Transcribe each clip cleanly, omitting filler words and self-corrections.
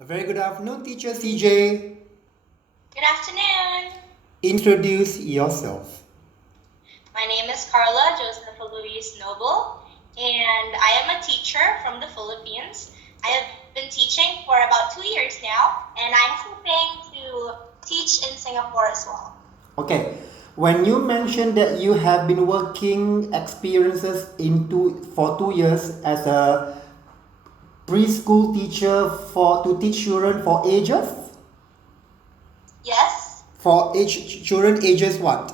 A very good afternoon, teacher CJ. Good afternoon. Introduce yourself. My name is Carla, Josefa Noble, and I am a teacher from the Philippines. I have been teaching for about 2 years now, and I'm hoping to teach in Singapore as well. Okay, when you mentioned that you have been working experiences for 2 years as a preschool teacher to teach children for ages, Yes. children ages what?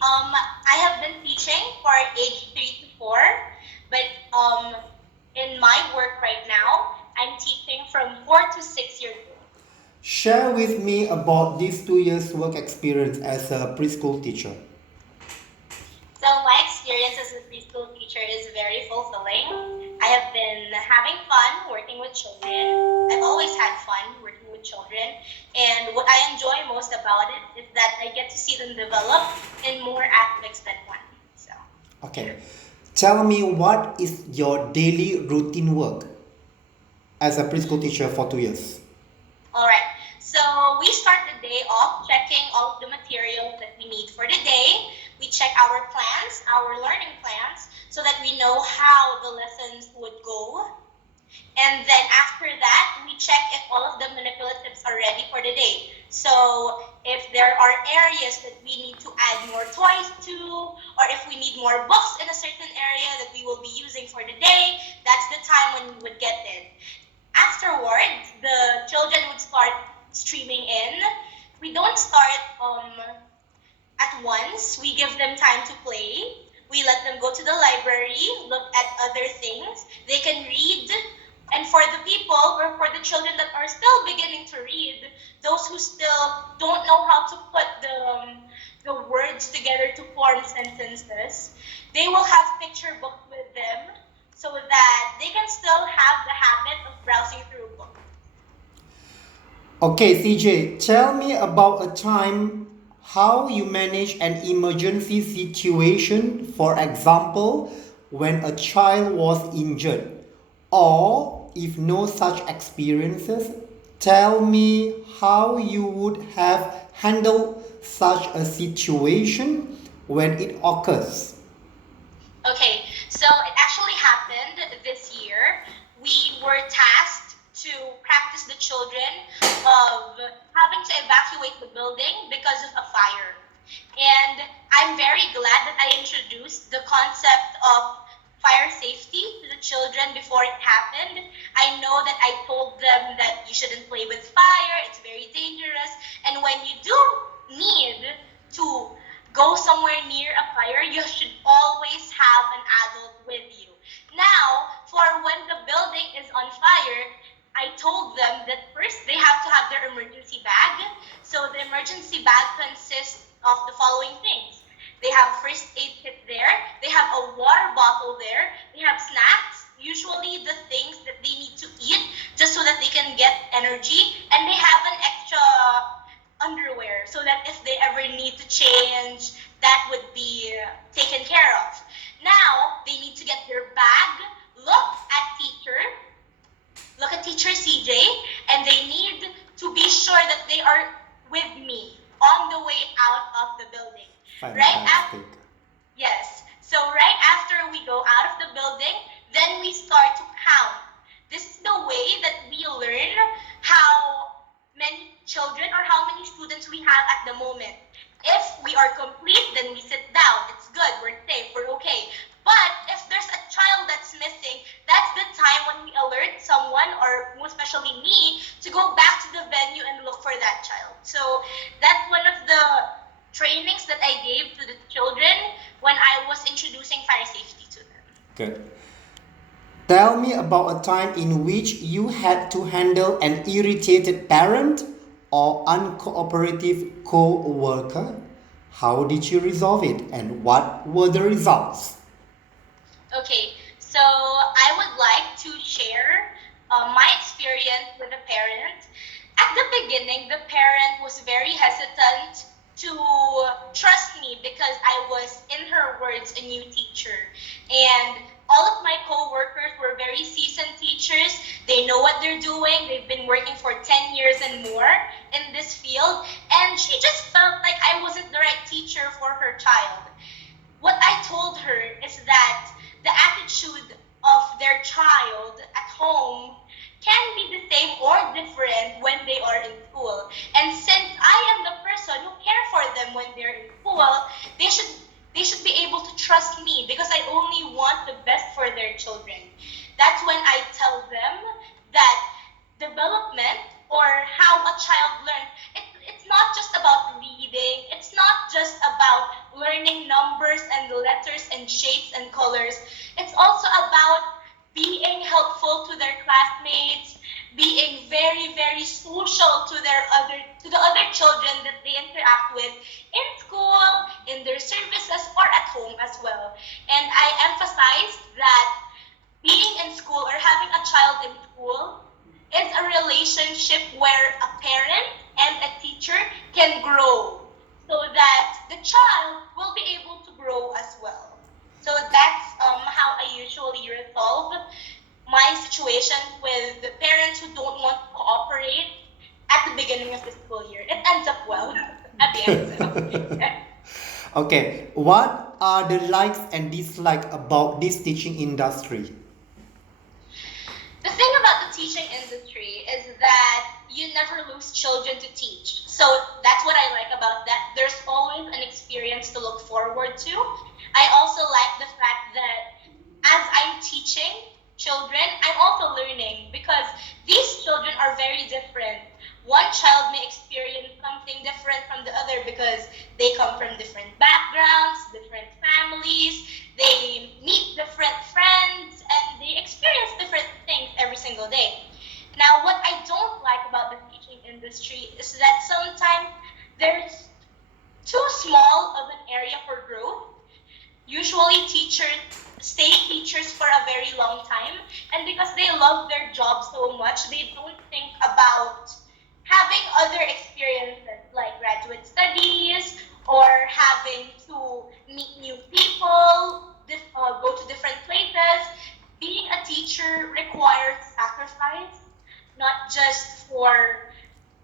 I have been teaching for age 3 to 4, but in my work right now, I'm teaching from 4 to 6 years old. Share with me about this 2 years work experience as a preschool teacher. So my experience as a preschool teacher is very fulfilling. I have been having fun working with children. I've always had fun working with children. And what I enjoy most about it is that I get to see them develop in more aspects than one. So. Okay, tell me what is your daily routine work as a preschool teacher for 2 years? All right. So we start the day off checking all of the materials that we need for the day. We check our plans, our learning plans, so that we know how the lessons would go. And then after that, we check if all of the manipulatives are ready for the day. So if there are areas that we need to add more toys to, or if we need more books in a certain area that we will be using for the day, that's the time when we would get it. Afterwards, the children would start streaming in. We don't start at once. We give them time to play. We let them go to the library, look at other things. They can read. And for the people or for the children that are still beginning to read, those who still don't know how to put the words together to form sentences, they will have picture book with them so that they can still have the habit of browsing through books. Okay, CJ, tell me about a time how you manage an emergency situation, for example, when a child was injured. Or, if no such experiences, tell me how you would have handled such a situation when it occurs. Okay, so it actually happened this year. We were tasked to practice the children of having to evacuate the building because of a fire. And I'm very glad that I introduced the concept of fire safety to the children before it happened. I know that I told them that you shouldn't play with fire, it's very dangerous. And when you do need to go somewhere near a fire, you should always have an adult with you. Now, for when the building is on fire, I told them that first they have to have their emergency bag. So the emergency bag consists of the following things. They have first aid kit there, they have a water bottle there, they have snacks, usually the things that they need to eat just so that they can get energy, and they have an extra underwear so that if they ever need to change, that would be taken care of. Now, they need to get their bag, look at teacher CJ, and they need to be sure that they are with me on the way out of the building. Right after, Fantastic. yes. So right after we go out of the building, then we start to count. This is the way that we learn how many children or how many students we have at the moment. If we are complete, then we sit down. It's good. We're safe. We're okay. But if there's a child that's missing, that's the time when we alert someone, or more especially me, to go back to the venue and look for that child. So that's one of the trainings that I gave to the children when I was introducing fire safety to them. Good. Tell me about a time in which you had to handle an irritated parent or uncooperative co-worker. How did you resolve it and what were the results? Okay, so I would like to share my experience with a parent. At the beginning, the parent was very hesitant to trust me because I was, in her words, a new teacher. And all of my co-workers were very seasoned teachers. They know what they're doing. They've been working for 10 years and more in this field. And she just felt like I wasn't the right teacher for her child. What I told her is that the attitude of their child at home can be the same or different when they are in school. And since I am the person who care for them when they're in school, they should they should be able to trust me because I only want the best for their children. That's when I tell them that development or how a child learns, it's not just about reading, it's not just about learning numbers and letters and shapes and colors. It's also about being helpful to their classmates, being very, very social to to the other children that they interact with in school, in their services, or at home as well. And I emphasize that being in school or having a child in school is a relationship where a parent and a teacher can grow so that the child will be able to grow as well. So that's how I usually resolve my situation with the parents who don't want to cooperate at the beginning of the school year. It ends up well at the end. So, Okay, what are the likes and dislikes about this teaching industry? the thing about the teaching industry is that you never lose children to teach. So that's what I like about that. There's always an experience to look forward to. I also like the fact that as I'm teaching children, I'm also learning because these children are very different. One child may experience something different from the other because they come from different backgrounds, different families, they meet different friends, and they experience different things every single day. Now, what I don't like about the teaching industry is that sometimes there's too small of an area for growth. Usually, teachers stay teachers for a very long time, and because they love their job so much, they don't think about having other experiences like graduate studies or having to meet new people, go to different places. Being a teacher requires sacrifice, not just for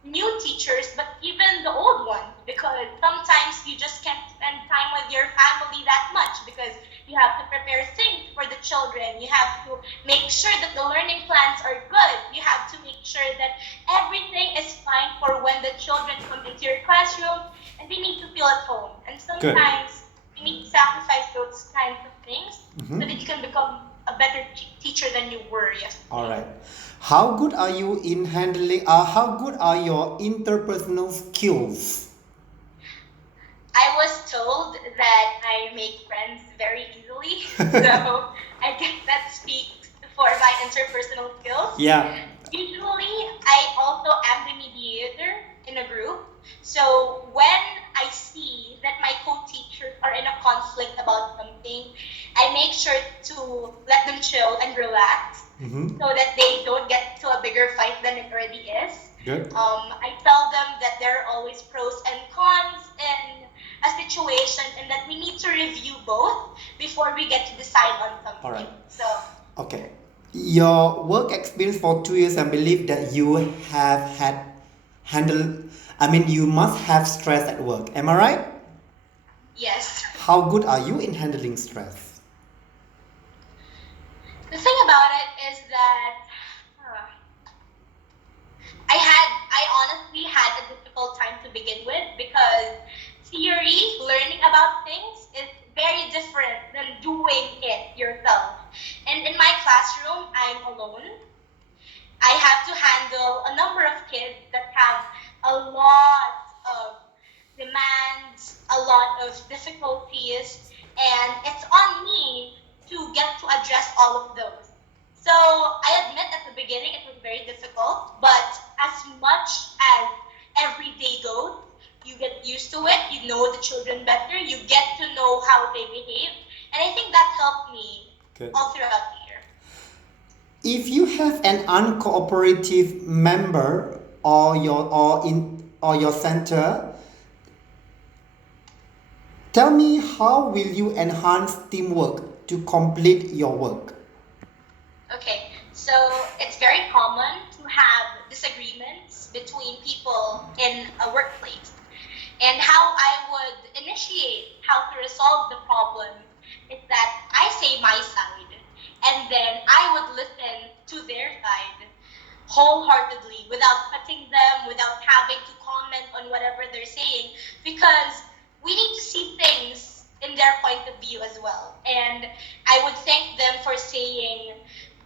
new teachers, but even the old ones, because sometimes you just can't spend time with your family that much because you have to prepare things for the children. You have to make sure that the learning plans are good. You have to make sure that everything is fine for when the children come into your classroom and they need to feel at home. And Good. sometimes you need to sacrifice those kinds of things so that you can become a better teacher than you were yesterday. All right. How good are you in handling? How good are your interpersonal skills? I was told that I make friends very easily, so I guess that speaks for my interpersonal skills. Yeah. Usually, I also am the mediator in a group. So when I see that my co-teachers are in a conflict about something, I make sure to let them chill and relax Mm-hmm. so that they don't get to a bigger fight than it already is. Good. I tell them that there are always pros and cons in a situation and that we need to review both before we get to decide on something. All right. So, Okay. Your work experience for 2 years, I believe that you have had handled. I mean, you must have stress at work. Am I right? yes. How good are you in handling stress? The thing about it is that I honestly had a difficult time to begin with because theory, learning about things is very different than doing it yourself. And in my classroom, I'm alone. I have to handle a number of kids that have a lot of demands, a lot of difficulties, and it's on me to get to address all of those. So I admit at the beginning it was very difficult, but as much as every day goes, you get used to it, you know the children better, you get to know how they behave, and I think that helped me Good. all throughout the year. If you have an uncooperative member or your center, tell me how will you enhance teamwork? to complete your work? Okay, so it's very common to have disagreements between people in a workplace. And how I would initiate how to resolve the problem is that I say my side, and then I would listen to their side wholeheartedly without cutting them, without having to comment on whatever they're saying, because we need to see things in their point of view as well. And I would thank them for saying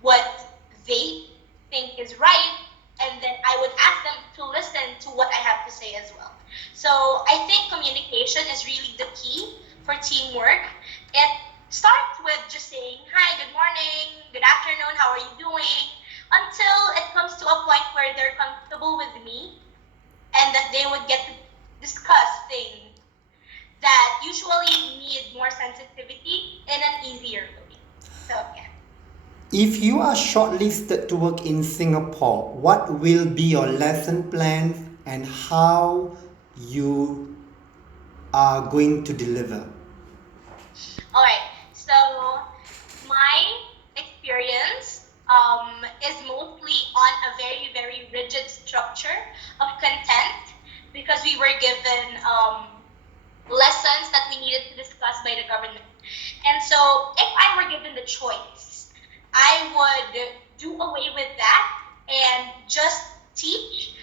what they think is right, and then I would ask them to listen to what I have to say as well. So I think communication is really the key for teamwork. It starts with just saying, hi, good morning, good afternoon, how are you doing? Until it comes to a point where they're comfortable with me and that they would get to discuss things that usually need more sensitivity in an easier way. So, yeah. If you are shortlisted to work in Singapore, what will be your lesson plans and how you are going to deliver? All right. So, my experience is mostly on a very, very rigid structure of content because we were given lessons that we needed to discuss by the government. And so, if I were given the choice, I would do away with that and just teach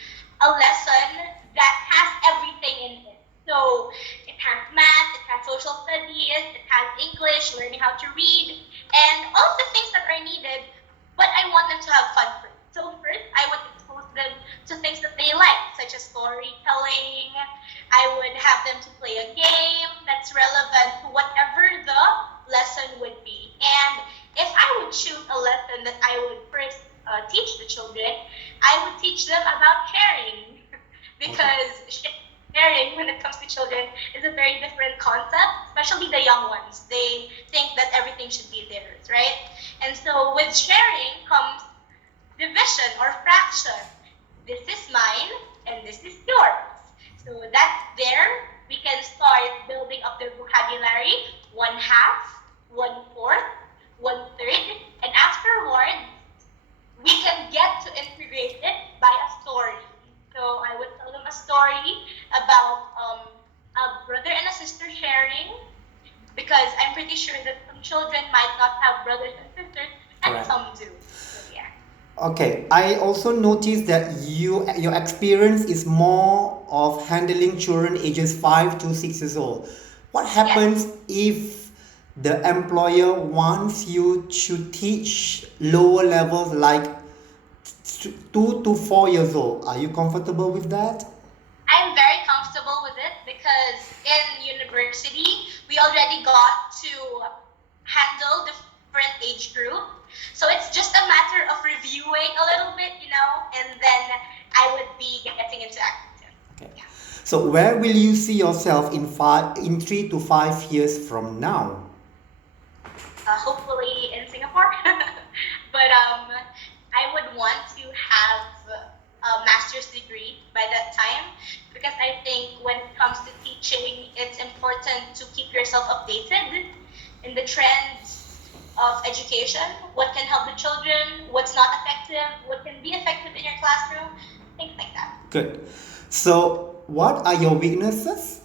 a lesson that has everything in it. So it has math, it has social studies, it has English, learning how to read, and all of the things that are needed, but I want them to have fun first. So first, I would expose them to things that they like, such as storytelling. I would have them to play a game that's relevant to whatever the lesson would be. And if I would choose a lesson that I would first teach the children, I would teach them about sharing because sharing when it comes to children is a very different concept, especially the young ones. They think that everything should be theirs, right? And so with sharing comes division or fraction. This is mine and this is yours. So that there we can start building up their vocabulary, one half, one fourth, one third, and afterwards we can get to integrate it by a story. So I would tell them a story about a brother and a sister sharing, because I'm pretty sure that some children might not have brothers and sisters, and Correct. some do. So yeah. Okay, I also noticed that your experience is more of handling children ages 5 to 6 years old. What happens Yes. if the employer wants you to teach lower levels like 2 to 4 years old? Are you comfortable with that? I'm very comfortable with it because in university we already got to handle different age group. So it's just a matter of reviewing a little bit, and then I would be getting into acting. Okay. Yeah. So where will you see yourself in 3 to 5 years from now? Hopefully in Singapore. But I would want to have a master's degree by that time because I think when it comes to teaching, it's important to keep yourself updated in the trends of education, what can help the children, what's not effective, what can be effective in your classroom, things like that. Good. So what are your weaknesses?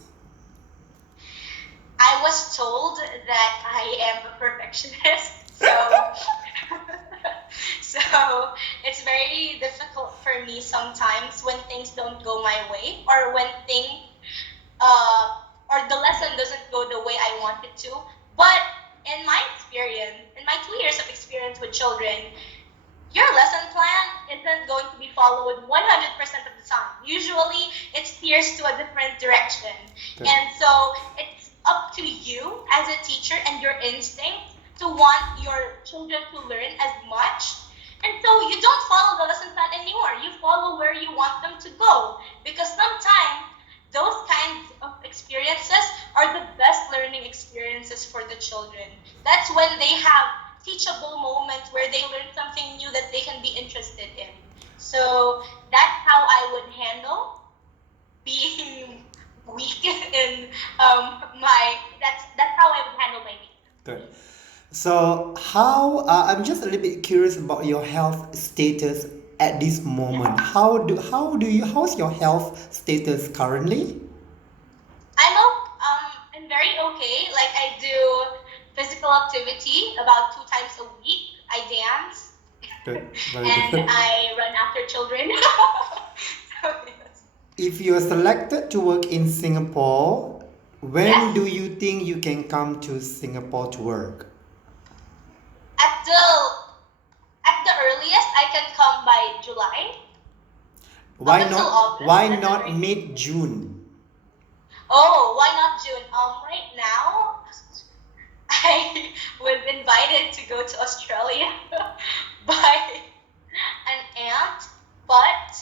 I was told that I am a perfectionist, so so it's very difficult for me sometimes when things don't go my way or when things or the lesson doesn't go the way I want it to. But in my experience, in my 2 years of experience with children, your lesson plan isn't going to be followed 100% of the time. Usually, it steers to a different direction. Good. And so, it's up to you as a teacher and your instinct to want your children to learn as much. And so, you don't follow the lesson plan anymore. You follow where you want them to go. Because sometimes, those kinds of experiences are the best learning experiences for the children. That's when they have teachable moments where they learn something new that they can be interested in. So that's how I would handle being weak in my. That's how I would handle my weakness. Good. So how I'm just a little bit curious about your health status at this moment. How's your health status currently? I'm very okay. Like I do physical activity about 2 times a week. I dance Good, very and good. I run after children. So, yes. If you are selected to work in Singapore, when Yes. do you think you can come to Singapore to work? At the at the earliest, I can come by July. Up Why until not August. why That's the not very least. mid June? Oh, why not June? Right now, I was invited to go to Australia by an aunt, but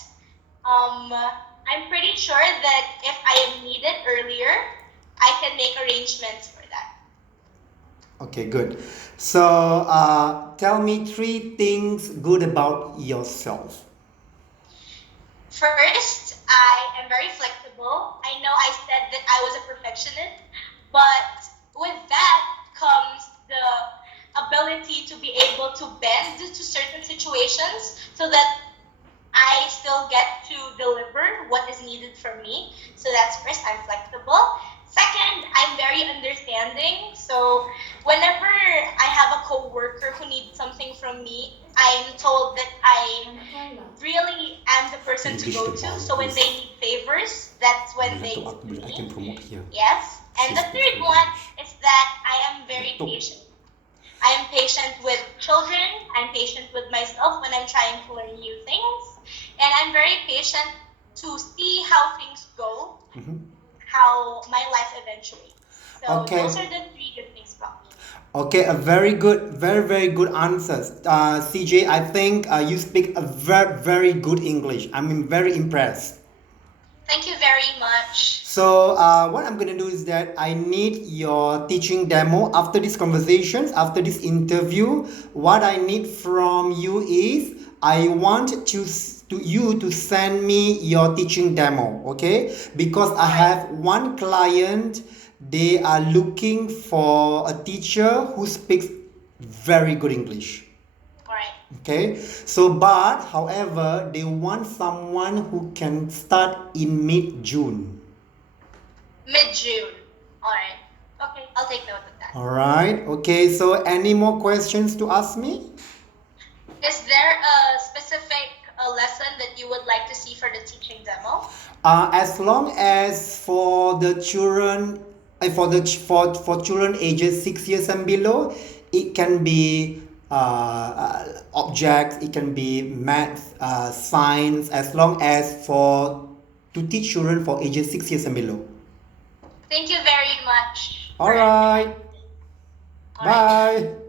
I'm pretty sure that if I am needed earlier, I can make arrangements for that. Okay, good. So tell me three things good about yourself. First, I am very flexible. I know I said that I was a perfectionist, but with that comes the ability to be able to bend to certain situations so that I still get to deliver what is needed from me. So that's first, I'm flexible. Second, I'm very understanding. So whenever I have a coworker who needs something from me, I'm told that I really am the person to English go the to. So when they boundaries. need favors, that's when they Laptop need I can me. promote here. Yes. She And the speaks third good one English. is that I am very Laptop. patient. I am patient with children. I'm patient with myself when I'm trying to learn new things. And I'm very patient to see how things go, how my life eventuates. So those Okay. are the three good things about me. Okay, a very good, very good answers. CJ, I think you speak a very good English. I'm very impressed. Thank you very much. So what I'm gonna do is that I need your teaching demo after this conversation, after this interview. What I need from you is I want you to send me your teaching demo, okay? Because I All right. have one client, they are looking for a teacher who speaks very good English. All right. Okay, so but however, they want someone who can start in mid June. Mid-June. All right. Okay, I'll take note of that. All right. Okay. So, any more questions to ask me? Is there a specific lesson that you would like to see for the teaching demo? As long as for the children, for children ages 6 years and below, it can be objects. It can be math, science. As long as for to teach children for ages 6 years and below. Thank you very much All for answering my right. question. All right. Bye.